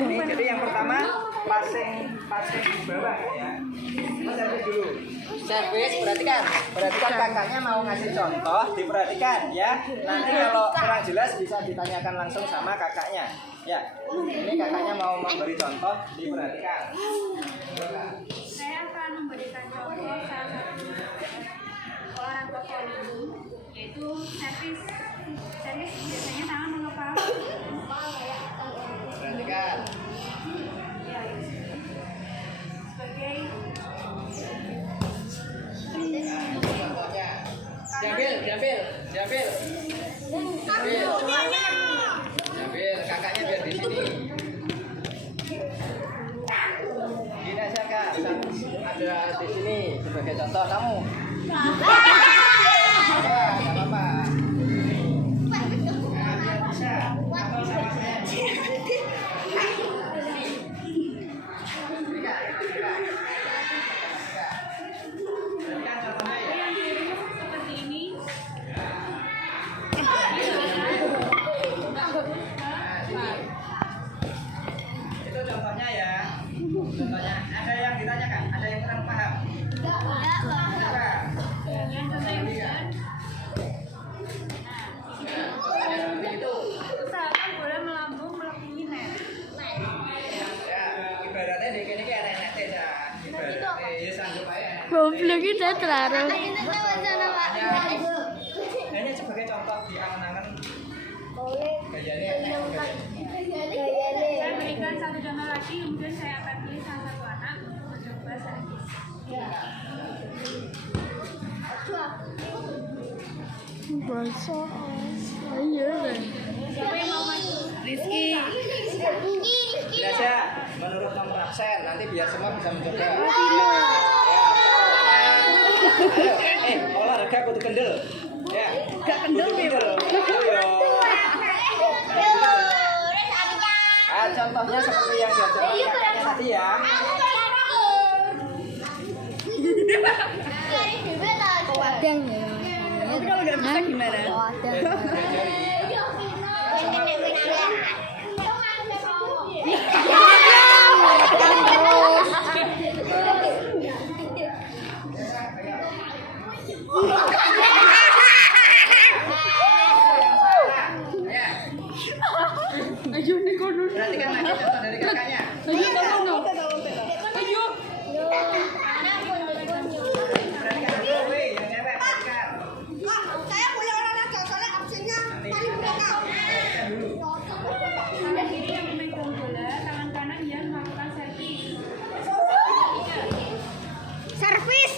Ini jadi yang pertama passing di bawah ya. Servis dulu. Servis perhatikan kakaknya mau ngasih contoh, diperhatikan ya. Nanti kalau kurang jelas bisa ditanyakan langsung sama kakaknya. Ya. Ini kakaknya mau memberi contoh, diperhatikan. Saya akan memberikan contoh salah satu olahraga volleyball, yaitu servis. Servis biasanya tangan mengepal. Perhatikan. Ya, sebagai Contohnya. Diambil. Kakaknya biar di sini. Gini aja kak, ada di sini sebagai contoh kamu. Ya, nggak apa-apa. Nah, biar bisa. Apa sama saya? seperti ini. Itu contohnya ya. Contohnya ada yang ditanyakan, ada yang kurang paham. Yang kemudian, Itu usahakan bola melambung melebihi net. ya ibaratnya di kene ki enek ya. Ibaratnya ya sanggup aja. Goblok itu terlalu. Hanya sebagai contoh di angan-angan gayanya. Saya berikan satu contoh lagi, kemudian saya akan pilih salah satu anak untuk mencoba servis. Bahasa ayo deh. Siapa yang mau maju? Rizky. Gini aja, menurut nomor absen nanti biar semua bisa mencoba. Ya, ayo, olahraga kudu kendel. Ya, Gak kendel ya, Pak. Contohnya seperti yang diajarkan kakaknya tadi ya. Wadang ya. Tapi kalau nggak bisa gimana? Wadang. Ayo nih kono. Perhatikan lagi contoh dari kakaknya. Ayo kono. Ayo. Perhatikan dulu, yang cewek, perhatikan. Saya boleh olahraga soalnya absennya paling belakang. Tangan kiri yang memegang bola, tangan kanan yang melakukan servis. Servis.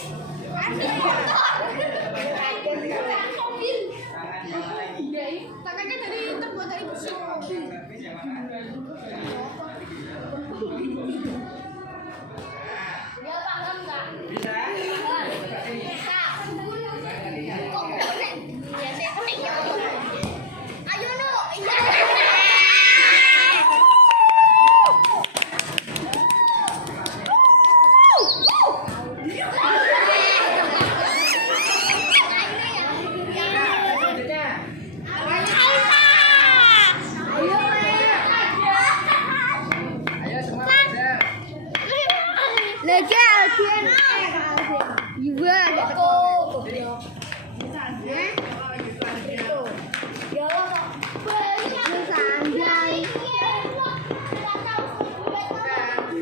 Tangannya dari terbuat dari besi mobil. Dia paham nggak? Bisa? Bisa. Iya, saya pengen. Ayo no, iya. Selanjutnya. Ayo semua belajar. Lagi Alfian. Juga gitu.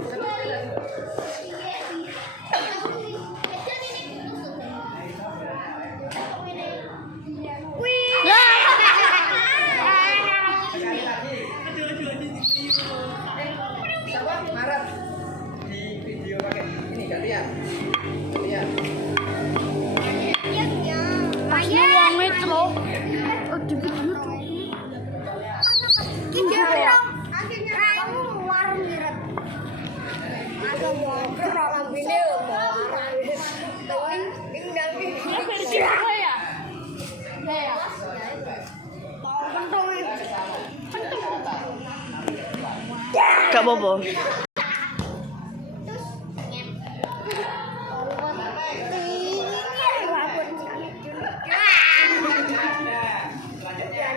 Sekali lagi. Siapa? Maret. Di video pakai ini gantian. Semua metro. Oh, di video tuh. Akhirnya kamu warung mirip. Ada motor orang ini Versi apa ya? ya. Gak apa-apa. Selanjutnya.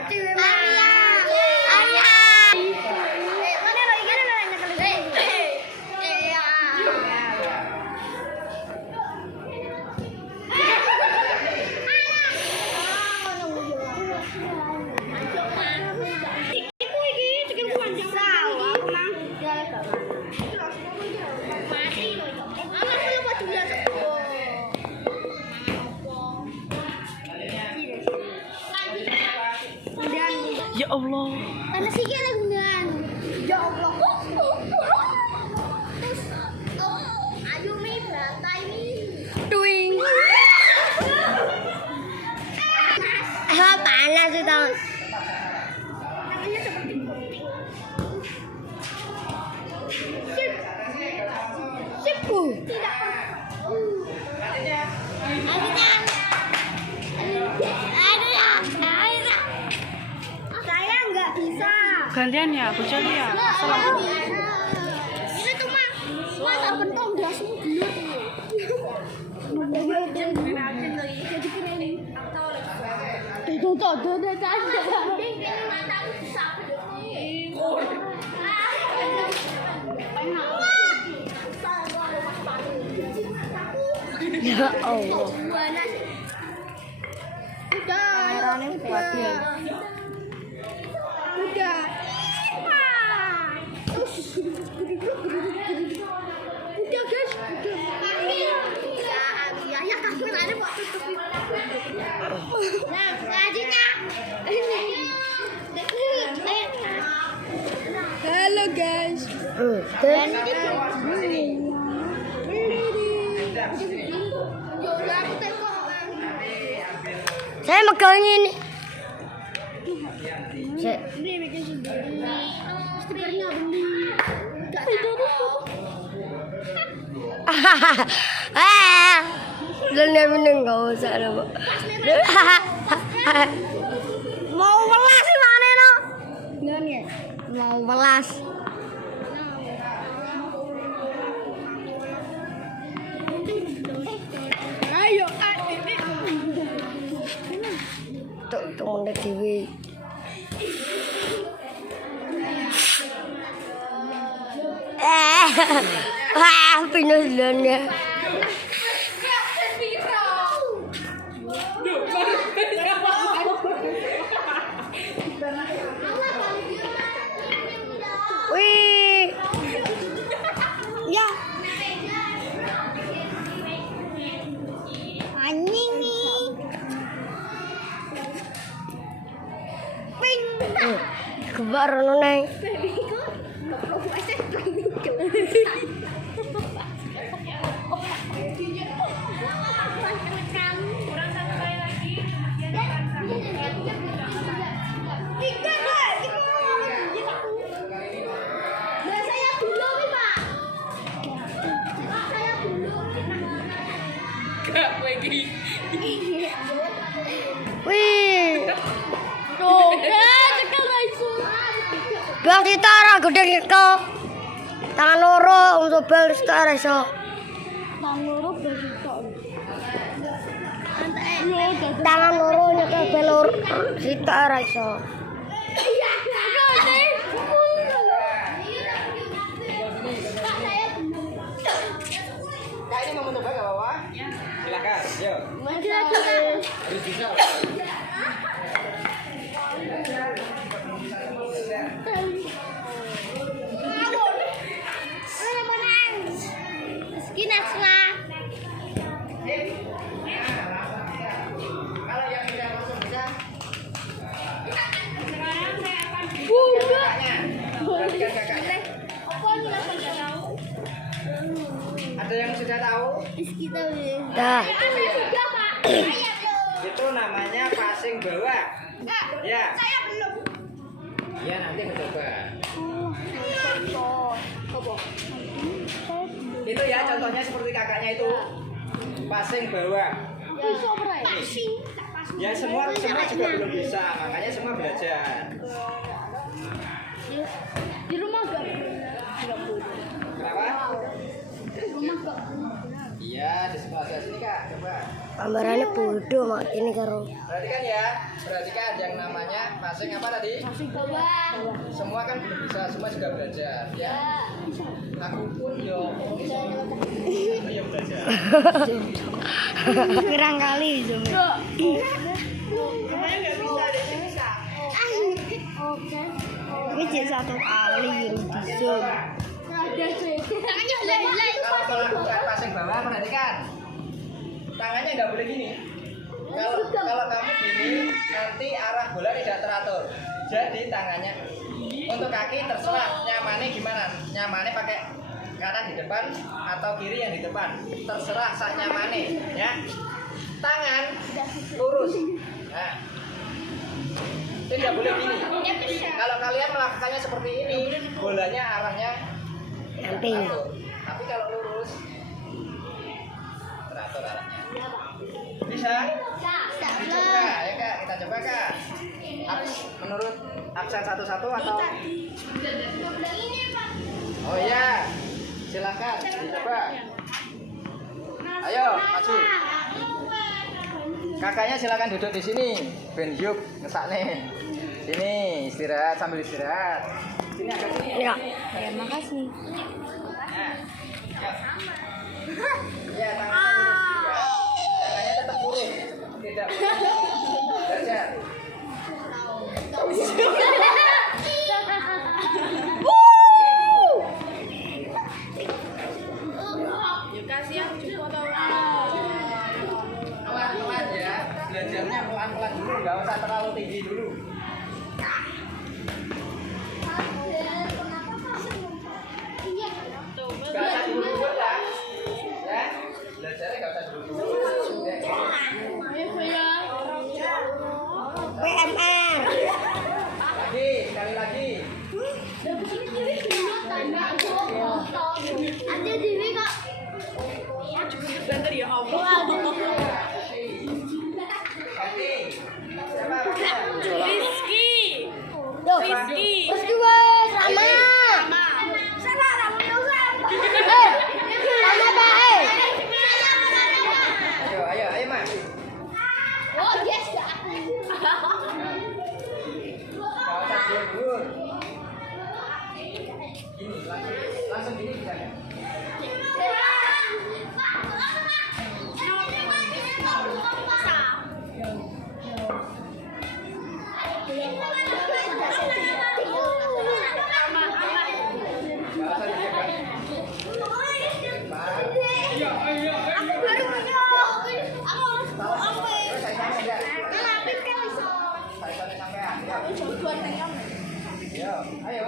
sikile dengan. Ya Allah. Ayo Mi berantai Mi. Tuing. Panas itu. Sipu. Saya nggak bisa. Gantian ya, aku jadi ya. Ini tuh mas bentong dia semua ya Allah. Udah. Udah guys. Ya kameranya kok tutup. Nah, selanjutnya. Halo guys. Saya megang ini. Ini bikin sendiri. Stikernya beli. Bener-bener nggak usah ada, Pak. Mau welas sih mana no? Mau welas. Ayo, tuh mendet dewi. Pinus ya. Wih. Ya. Anjing nih. Ping. Kebar nonai. Wih. Tuh, cekel iso. Biar ditara gede gitu. Tangan loro untuk bel ditara iso. Tangan loro bel tangan loro nyekel bel loro ditara iso. Kak, ini mau mencoba nggak apa-apa? Silakan, yuk. Harus bisa. Kalau yang tidak masuk bisa. Sekarang saya akan Kakaknya. Perhatikan kakaknya. Ada yang sudah tahu? Dah. Itu namanya passing bawah. Ya. Saya belum. Iya, nanti mencoba. Itu ya contohnya seperti kakaknya itu. Passing bawah. Ya semua juga belum bisa, makanya semua belajar. Di rumah gak? Kenapa? Iya, di sebelah sini Kak, coba. Kameranya bodoh mak ini karo. Perhatikan ya, perhatikan yang namanya passing apa tadi? Semua kan belum bisa, semua juga belajar ya. Aku pun yo belajar. Kurang kali itu. Kemarin nggak bisa, dia bisa. Ini jadi satu kali yang di zoom. Kalau melakukan passing bawah, perhatikan. Tangannya nggak boleh gini. Kalau kamu gini, nanti arah bola tidak teratur. Jadi tangannya Untuk kaki terserah nyamannya gimana. Nyamannya pakai kanan di depan atau kiri yang di depan. Terserah sak nyamannya, ya. Tangan lurus. Nah. Tidak boleh gini. Kalau kalian melakukannya seperti ini, bolanya arahnya Samping. teratur. Tapi kalau lurus teratur arahnya. Bisa? Coba ya Kak, kita coba Kak. Menurut absen satu-satu atau? Oh iya, silakan dicoba. Ayo maju. Kakaknya silakan duduk di sini. Ben yuk ngesakne. Sini istirahat sambil istirahat. Sini agak sini. Ya. Ya, makasih. Nah, ya tangannya lurus juga. Tangannya tetap lurus. Tidak derajat. Kasih yang foto. Pelan-pelan ya. Belajarnya pelan-pelan dulu, nggak usah terlalu tinggi dulu. Nggak usah dulu-dulu ya. Ya, belajarnya nggak usah dulu-dulu. PMR. Lagi, sekali lagi. Ada Dewi kok. Bentar ya Allah. Ganti. Siapa namanya? Rizky. Duh, Rizky. terus gue sama. Sana kamu dosa. Sama bae. Ayo Mas. Oh, yes. Nggak usah dur-dur. Gini, langsung gini bisa nggak? Nggak usah dijaga. Terus saya sampai enggak? Saya sampean. Yo, ayo.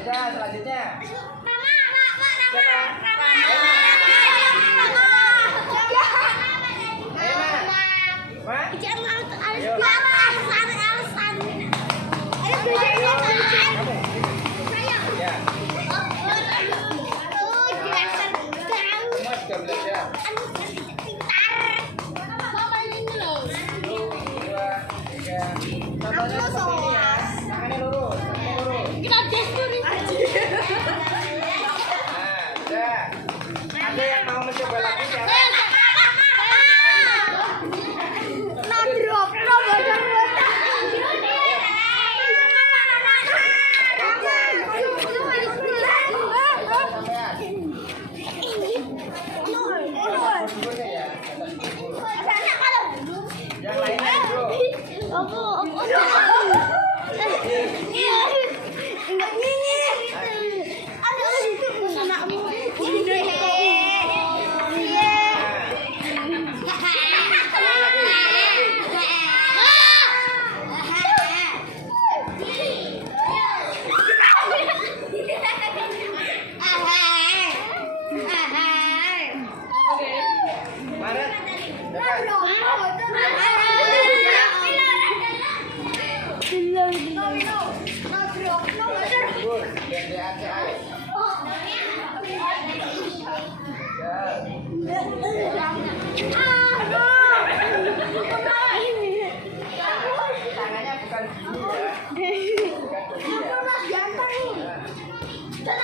Udah, selanjutnya. Ayo, Ma. Ma? Ya, semua sudah belajar. 2, 3. Contohnya seperti ini ya. Tangannya lurus, tangannya lurus. Nah, udah. Ada yang mau mencoba lagi ya? Berikutnya ya. Yang lainnya bro. Maret. Dekat. Bur, biar dia aja ayo. Ya. Tangannya bukan gini ya. Bukan begini ya. Sekali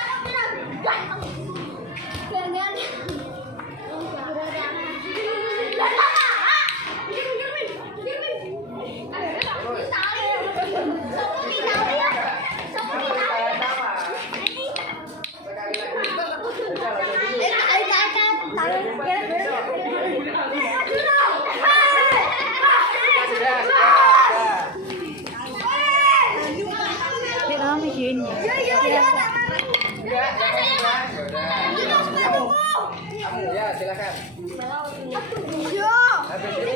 lagi. Kamu ya silakan. Iya. Habis ini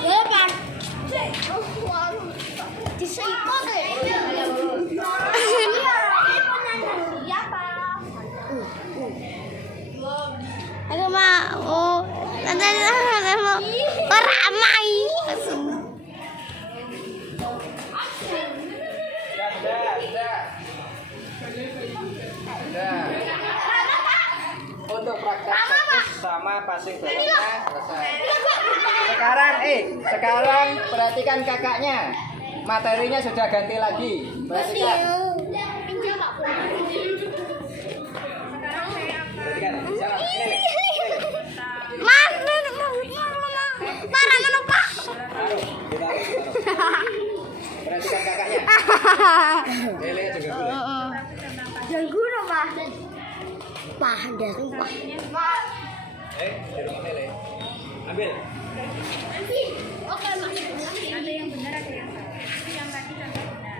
Ya, Pak. Disikot deh. Iya, Pak. Aku mau. Nanti mau ramai. Udah. Untuk praktek teknis sama passing balonnya selesai. Sekarang perhatikan kakaknya. Materinya sudah ganti lagi. Perhatikan. Perhatikan. Siapa? Ini. Mas, parah Pak. Taruh. Perhatikan kakaknya. Lele juga boleh. Jago dong, Pak. Pak, ada sumpah. Di rumah Lele. Ambil. Oke, Mas. Ada yang benar, ada yang salah. Itu yang tadi contoh benar.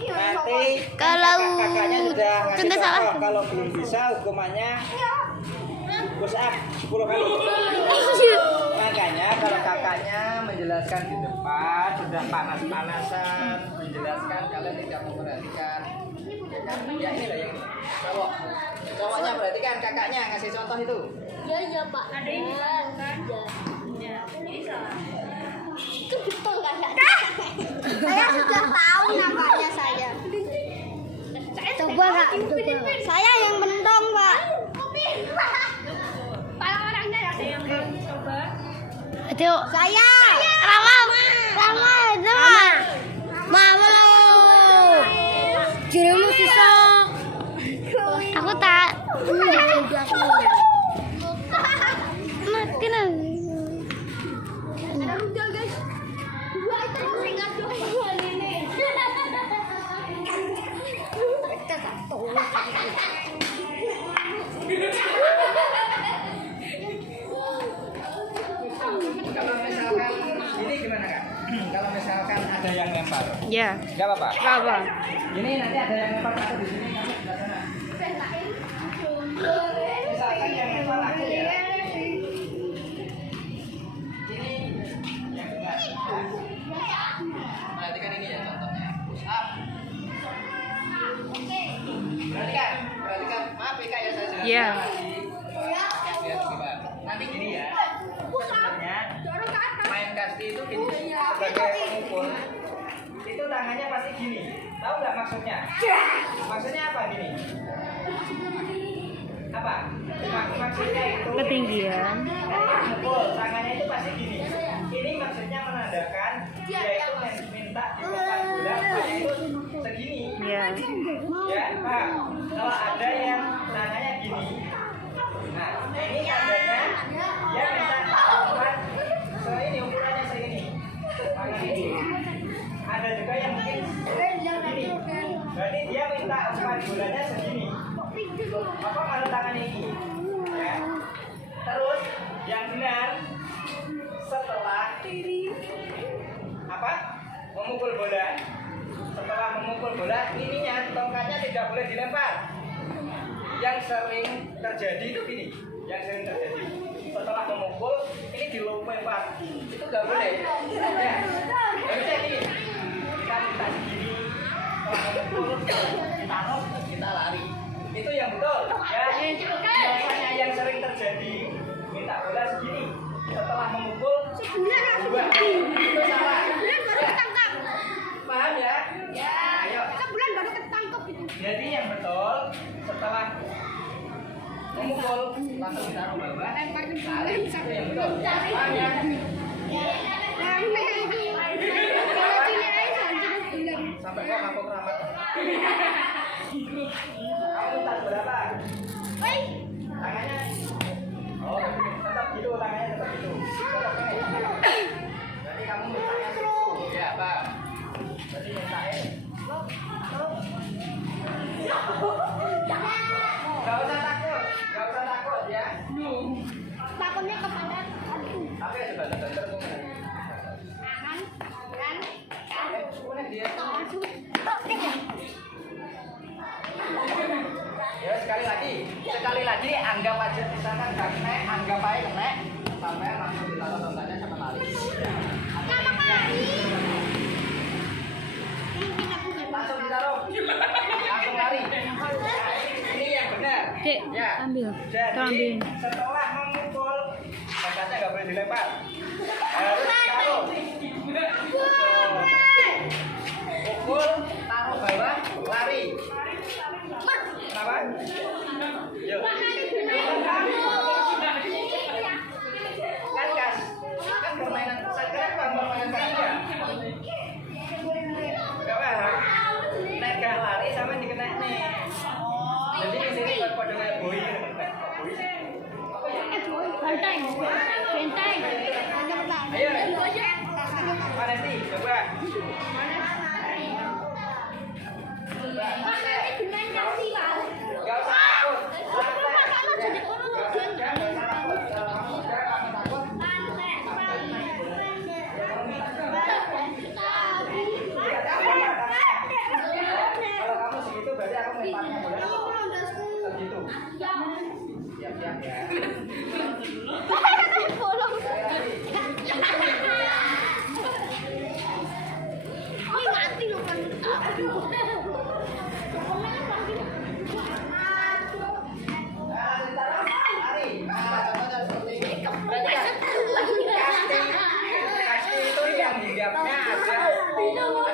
Nanti Kalau kakaknya sudah ngasih contoh salah. contoh. Kalau belum bisa hukumannya push up 10 kali. Makanya kalau kakaknya menjelaskan di depan sudah panas-panasan menjelaskan, kalian tidak memperhatikan. Ya kan? Ya ini lah yang ini. Cowoknya perhatikan kakaknya ngasih contoh itu. Ya, Pak. Ada yang dilakukan. Ya, ini salah. Itu betul kan? Saya sudah tahu namanya saya. Coba Kak, coba. Saya yang mentong, Pak. Kalau orangnya ada yang mau coba. Itu saya. Rama itu Mama. Jurimu sisa. Aku tak. Makin. Kalau misalkan ini gimana Kak? Kalau misalkan ada yang lempar, Ya. nggak apa-apa. Apa? Ini nanti ada yang lempar aku di sini, kamu di sana. Misalkan yang lempar aku ya. Ini yang benar. Ya. Perhatikan ini ya contohnya. Push up. Perhatikan. Maaf ya Kak ya saya jelaskan Iya. lagi. Biar gimana? Nanti gini ya. Sebenarnya main kasti itu gini, sebagai pemukul itu tangannya pasti gini. Tahu nggak maksudnya? Maksudnya apa gini? Apa? Maksudnya itu Ketinggian. pemukul tangannya itu pasti gini. Ini maksudnya menandakan dia itu minta dilepas bola itu segini. Ya. Ya, Pak. Kalau ada yang tangannya gini, nah ini tandanya dia minta umpan ini ukurannya segini. Tangan ini. Ada juga yang mungkin segini. Berarti dia minta umpan bolanya segini. Apa kalau tangan ini? Ya. Terus yang benar setelah apa? Memukul bola. Setelah memukul bola, ininya tongkatnya tidak boleh dilempar. Yang sering terjadi itu gini, yang sering terjadi setelah memukul ini dilempar, itu nggak boleh. Ya, harusnya gini, kita minta segini, setelah memukul taruh kita lari. Itu yang betul. Ya, biasanya yang sering terjadi minta bola segini, setelah memukul dua, itu salah. Ya. Paham ya? Ya. Ayo. Sebulan baru ketangkep itu. Jadi yang betul setelah memukul langsung ditaruh bawah. Lempar ke Tarik. bulan. Itu yang betul. Paham ya? Sampai kok ngampuk ramat. Kamu minta berapa? Tangannya. Oh, tetap gitu tangannya tetap gitu. Berarti kamu mintanya gitu. Ya, Pak. Berarti mintain. Gak usah takut ya. Takutnya kepada Tapi coba terus. nggak kena, anggap aja kena. Sampai langsung ditaruh dompetnya sama lari. Langsung ditaruh. Langsung lari. Ini yang benar. Dek, Ya. ambil. Jadi setelah memukul, dompetnya nggak boleh dilempar. Harus ditaruh. Pukul, taruh bawah, lari. Kenapa? Yuk. Kan permainan sekarang bukan permainan ketiga. Gak paham? Nek gak lari sama dikena nih. Jadi di sini buat pada kayak boy. Benteng. Benteng. Ayo. Mana sih? Coba. Gak usah takut. Kalau kamu segitu berarti aku lemparnya boleh? Segitu. Siap-siap ya. Lari. Nah, contohnya seperti ini. Berarti kan casting itu yang hinggapnya ada